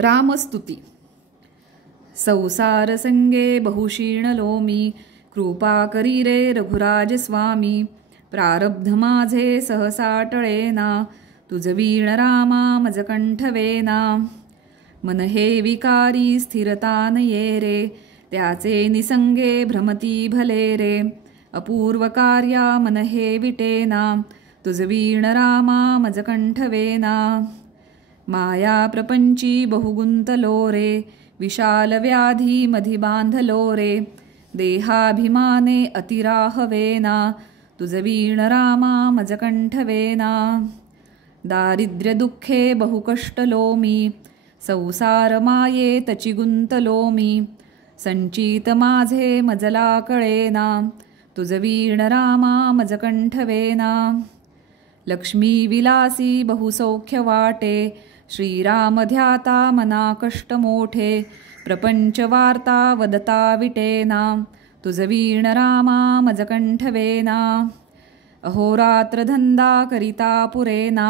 रामस्तुती. संसार संगे बहुशीणलो मी, कृपा करी रे रघुराज स्वामी. प्रारब्ध माझे सहसा टळेना, तुझ वीण रामा मज कंठवेना. मन हे विकारी स्थिरता नये रे, त्याचे निसंगे भ्रमती भले रे. अपूर्व कार्या मन हे विटेना, तुझ वीण रामा मज कंठवेना. माया प्रपंची बहुगुंतलो रे, विशाल व्याधी मधी बांधलो रे. देहाभिमाने अतिराहवेना, तुझ वीण रामा मज कंठवेना. दारिद्र्य दुःखे बहुकष्टलो मी, संसार मायेतची गुंतलो मी. संचित माझे मजला कळेना, तुझ वीण रामा मज कंठवेना. लक्ष्मी विलासी बहुसौख्य वाटे, श्रीराम ध्याता मना कष्ट मोठे. प्रपंच वार्ता वदता विटेना, तुझ वीण रामा मज कंठवेना. अहोरात्र धंदा करिता पुरेना,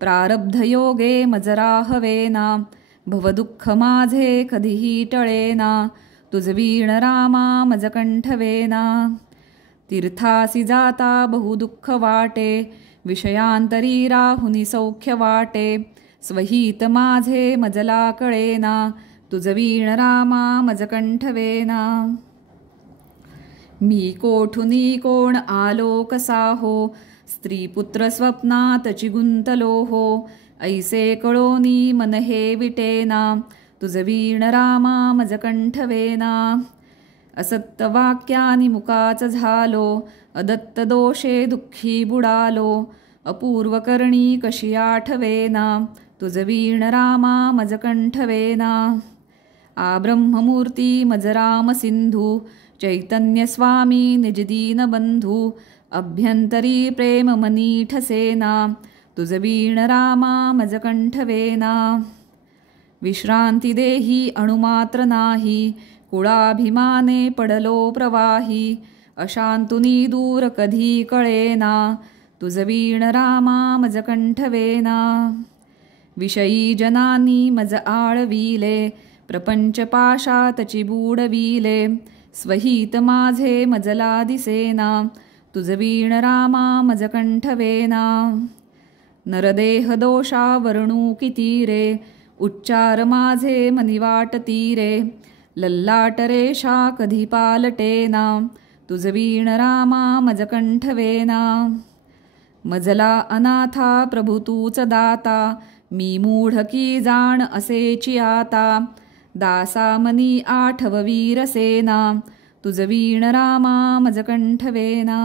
प्रारब्ध योगे मज राहवेना. भवदुःख माझे कधीही टळेना, तुझ वीण रामा मज कंठवेना. तीर्थासी जाता बहुदुःख वाटे, विषयांतरी राहुनी सौख्य वाटे. स्वहित माझे मजला कळेना, तुझ वीण रामा मज कंठवेना. मी कोठुनी कोण आलो कसा हो, स्त्री पुत्र स्वप्नातची गुंतलो हो. ऐसे कळोनी मन हे विटेना, तुझ वीण रामा मज कंठवेना. असत्य वाक्यानी मुकाच झालो, अदत्त दोषे दुःखी बुडालो. अपूर्व करणी कशी आठवेना, तुझ वीण रामा मज कंठवेना. आ ब्रह्ममूर्ती मज राम सिंधू, चैतन्य स्वामी निज दीन बंधू. अभ्यंतरी प्रेम मनी ठसेना, तुझ वीण रामा मज कंठवेना. विश्रांती देही अणुमात्र नाही, कुळाभिमाने पडलो प्रवाही. अशांतुनी दूर कधी कळेना, तुझ वीण रामा मज कंठवेना. विषयी जनानी मज आळविले, प्रपंच पाशातची बुडविले. स्वहित माझे मजला दिसेना, तुझ वीण रामा मज कंठवेना. नरदेह दोषा वर्णू किती रे, उच्चार माझे मनी वाटती रे. लल्लाट रेषा कधी पालटेना, तुझ वीण रामा मज कंठवेना. मजला अनाथा प्रभु तूच दाता, मी मूढ की जाण असेची आता. दासा मनी आठव वीरसेना, तुझ वीण रामा मज कंठवेना.